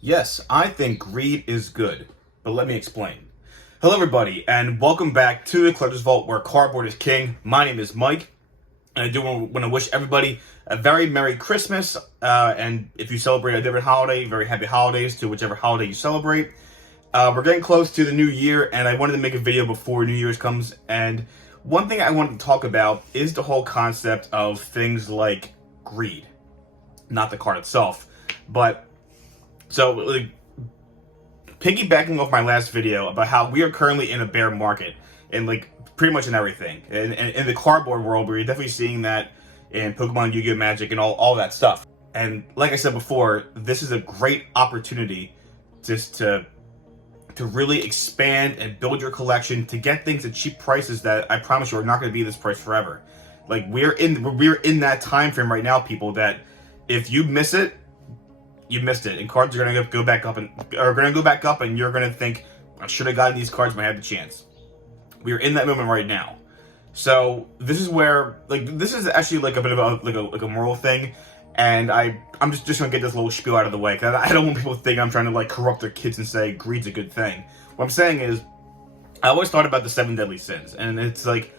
Yes, I think greed is good, but let me explain. Hello, everybody, and welcome back to the Collector's Vault, where cardboard is king. My name is Mike, and I do want to wish everybody a very Merry Christmas, and if you celebrate a different holiday, very happy holidays to whichever holiday you celebrate. We're getting close to the new year, and I wanted to make a video before New Year's comes, and one thing I wanted to talk about is the whole concept of things like greed. Not the card itself, but so, piggybacking off my last video about how we are currently in a bear market, and pretty much in everything. And in the cardboard world, we're definitely seeing that in Pokemon, Yu-Gi-Oh! Magic, and all that stuff. And like I said before, this is a great opportunity just to really expand and build your collection, to get things at cheap prices that I promise you are not going to be this price forever. Like, we're in that time frame right now, people, that if you miss it, you missed it, and cards are gonna go back up, and you're gonna think, I should have gotten these cards when I had the chance. We are in that moment right now. So this is where, this is actually like a bit of a moral thing, and I'm just gonna get this little spiel out of the way, because I don't want people to think I'm trying to corrupt their kids and say greed's a good thing. What I'm saying is, I always thought about the 7 deadly sins, and it's like,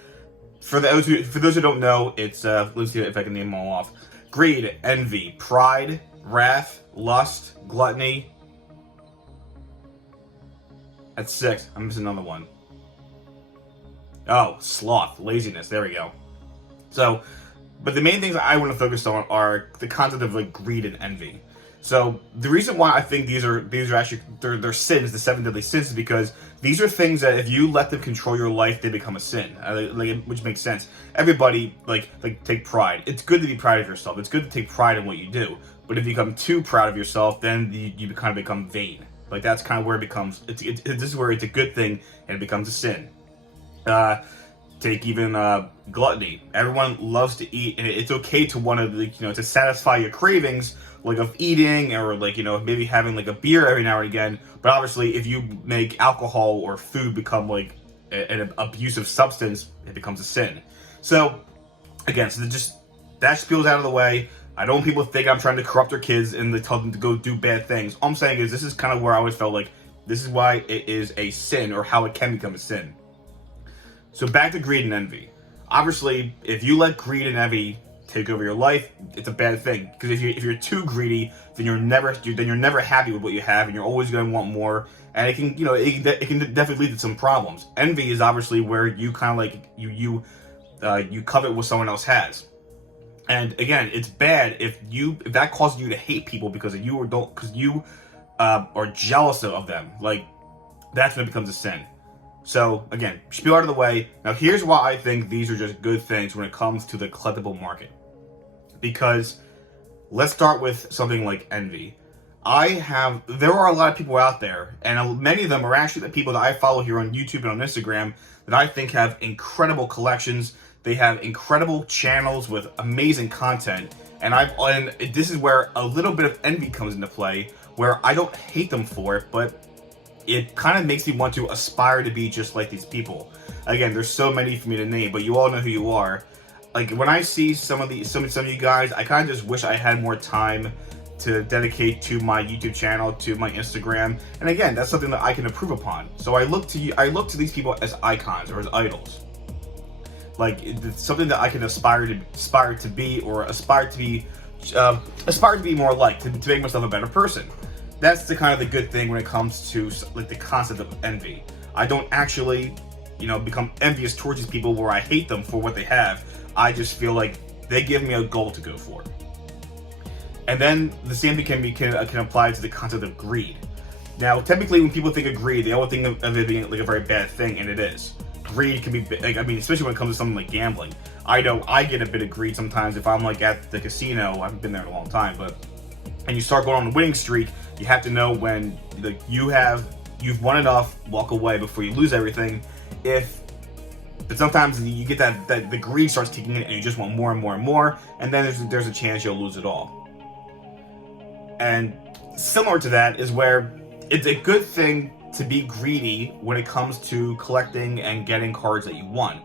for those who don't know, it's let's see if I can name them all off: greed, envy, pride, wrath, lust, gluttony. That's 6. I'm missing another one. Oh, sloth, laziness. There we go. So, but the main things I want to focus on are the concept of greed and envy. So the reason why I think these are actually they're sins, the 7 deadly sins, is because these are things that if you let them control your life, they become a sin. Which makes sense. Everybody take pride. It's good to be proud of yourself. It's good to take pride in what you do. But if you become too proud of yourself, then you kind of become vain. That's kind of where it becomes. This is where it's a good thing and it becomes a sin. Take even gluttony. Everyone loves to eat, and it's okay to want to to satisfy your cravings, of eating, or maybe having a beer every now and again. But obviously, if you make alcohol or food become an abusive substance, it becomes a sin. So again, so just that spills out of the way. I don't want people to think I'm trying to corrupt their kids and tell them to go do bad things. All I'm saying is this is kind of where I always felt like this is why it is a sin, or how it can become a sin. So back to greed and envy. Obviously, if you let greed and envy take over your life, it's a bad thing. Because if you're too greedy, then you're never happy with what you have, and you're always going to want more. And it can it can definitely lead to some problems. Envy is obviously where you kind of you covet what someone else has. And again, it's bad if that causes you to hate people because you are jealous of them. That's when it becomes a sin. So again, spiel out of the way. Now here's why I think these are just good things when it comes to the collectible market. Because let's start with something like envy. There are a lot of people out there, and many of them are actually the people that I follow here on YouTube and on Instagram, that I think have incredible collections. They have incredible channels with amazing content, and this is where a little bit of envy comes into play, where I don't hate them for it, but it kind of makes me want to aspire to be just like these people. Again, there's so many for me to name, but you all know who you are. When I see some of you guys, I kind of just wish I had more time to dedicate to my YouTube channel, to my Instagram, and again, that's something that I can improve upon. So I look to these people as icons or as idols. It's something that I can aspire to be, or aspire to be more like, to make myself a better person. That's the kind of the good thing when it comes to the concept of envy. I don't actually, become envious towards these people where I hate them for what they have. I just feel like they give me a goal to go for. And then the same thing can apply to the concept of greed. Now, typically when people think of greed, they always think of it being a very bad thing, and it is. Greed can be, especially when it comes to something like gambling. I know I get a bit of greed sometimes if I'm at the casino. I haven't been there in a long time, and you start going on a winning streak, you have to know when you've won enough, walk away before you lose everything. But sometimes you get that the greed starts kicking in, and you just want more and more and more, and then there's a chance you'll lose it all. And similar to that is where it's a good thing to be greedy when it comes to collecting and getting cards that you want.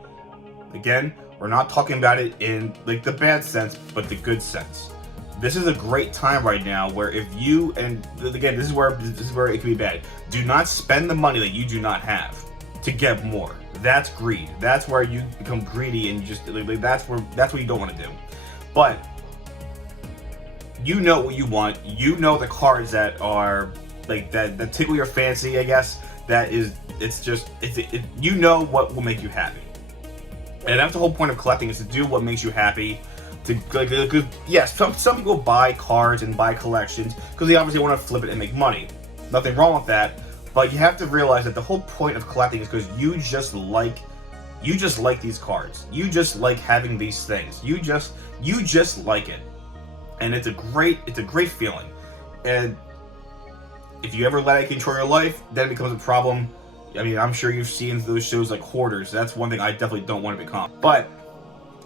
Again, we're not talking about it in the bad sense, but the good sense. this is a great time right now where if you, and again, this is where it can be bad. Do not spend the money that you do not have to get more. That's greed. That's where you become greedy, and you just that's what you don't want to do. But you know what you want. You know the cards that are like that tickle your fancy, I guess. You know what will make you happy. And that's the whole point of collecting, is to do what makes you happy. Yes, some people buy cards and buy collections because they obviously want to flip it and make money. Nothing wrong with that, but you have to realize that the whole point of collecting is because you just like these cards. You just like having these things. You just like it, and it's a great feeling. And if you ever let it control your life, then it becomes a problem. I mean, I'm sure you've seen those shows like Hoarders. That's one thing I definitely don't want to become. But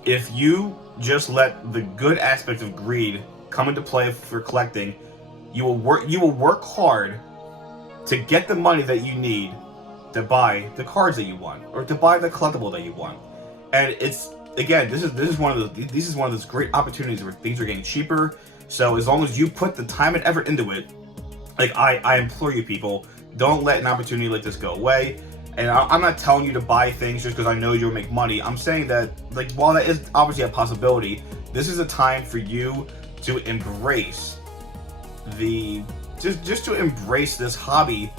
if you just let the good aspect of greed come into play for collecting, you will work hard to get the money that you need to buy the cards that you want, or to buy the collectible that you want. And it's, again, this is one of those great opportunities where things are getting cheaper. So as long as you put the time and effort into it, like I implore you, people, don't let an opportunity like this go away. And I'm not telling you to buy things just because I know you'll make money. I'm saying that, like, while that is obviously a possibility, this is a time for you to embrace just to embrace this hobby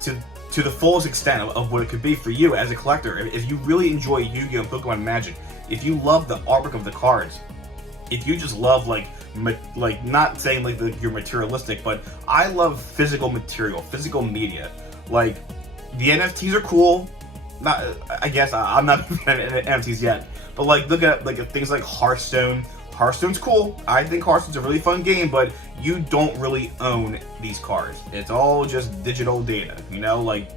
to the fullest extent of what it could be for you as a collector. If you really enjoy Yu-Gi-Oh! And Pokemon Magic, if you love the artwork of the cards, if you just love like not saying like you're materialistic, but I love physical material, physical media. Like, the NFTs are cool. I guess I'm not NFTs yet, but like look at things like Hearthstone. Hearthstone's cool. I think Hearthstone's a really fun game, but you don't really own these cards. It's all just digital data, you know? Like,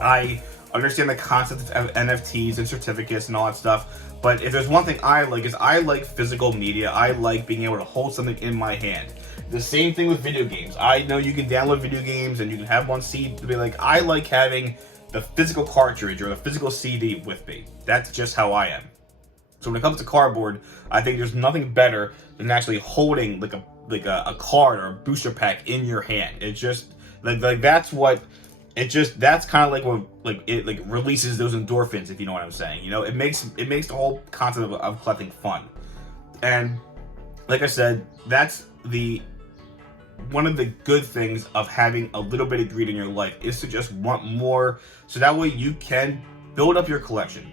I understand the concept of NFTs and certificates and all that stuff, but if there's one thing I like, is I like physical media. I like being able to hold something in my hand. The same thing with video games. I know you can download video games and you can have one CD to be like, I like having the physical cartridge or the physical CD with me. That's just how I am. So when it comes to cardboard, I think there's nothing better than actually holding like a card or a booster pack in your hand. It's just that's kind of like what it releases those endorphins, if you know what I'm saying. You know, it makes the whole concept of collecting fun. And like I said, that's one of the good things of having a little bit of greed in your life, is to just want more, so that way you can build up your collection.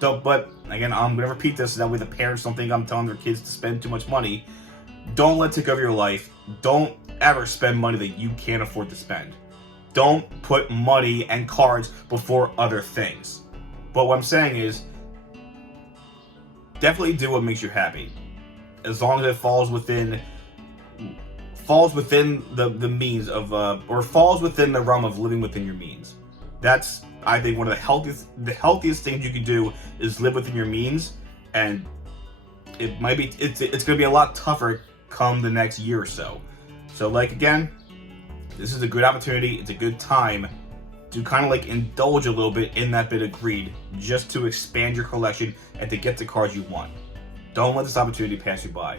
So, but again, I'm gonna repeat this so that way the parents don't think I'm telling their kids to spend too much money. Don't let it take over your life. Don't ever spend money that you can't afford to spend. Don't put money and cards before other things. But what I'm saying is, definitely do what makes you happy, as long as it falls within the means of or falls within the realm of living within your means. That's, I think, one of the healthiest things you can do is live within your means. And it's going to be a lot tougher come the next year or so. So, like, again, this is a good opportunity. It's a good time to kind of like indulge a little bit in that bit of greed, just to expand your collection and to get the cards you want. Don't let this opportunity pass you by.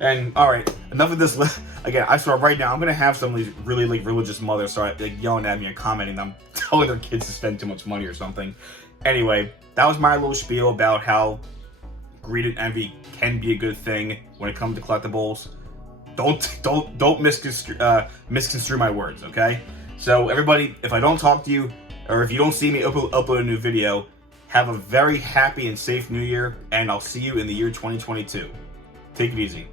And alright, enough of this. Again, I swear right now I'm gonna have some of these really religious mothers start yelling at me and commenting I'm telling their kids to spend too much money or something. Anyway, that was my little spiel about how greed and envy can be a good thing when it comes to collectibles. Don't misconstrue my words, okay? So everybody, if I don't talk to you, or if you don't see me upload a new video, have a very happy and safe new year, and I'll see you in the year 2022. Take it easy.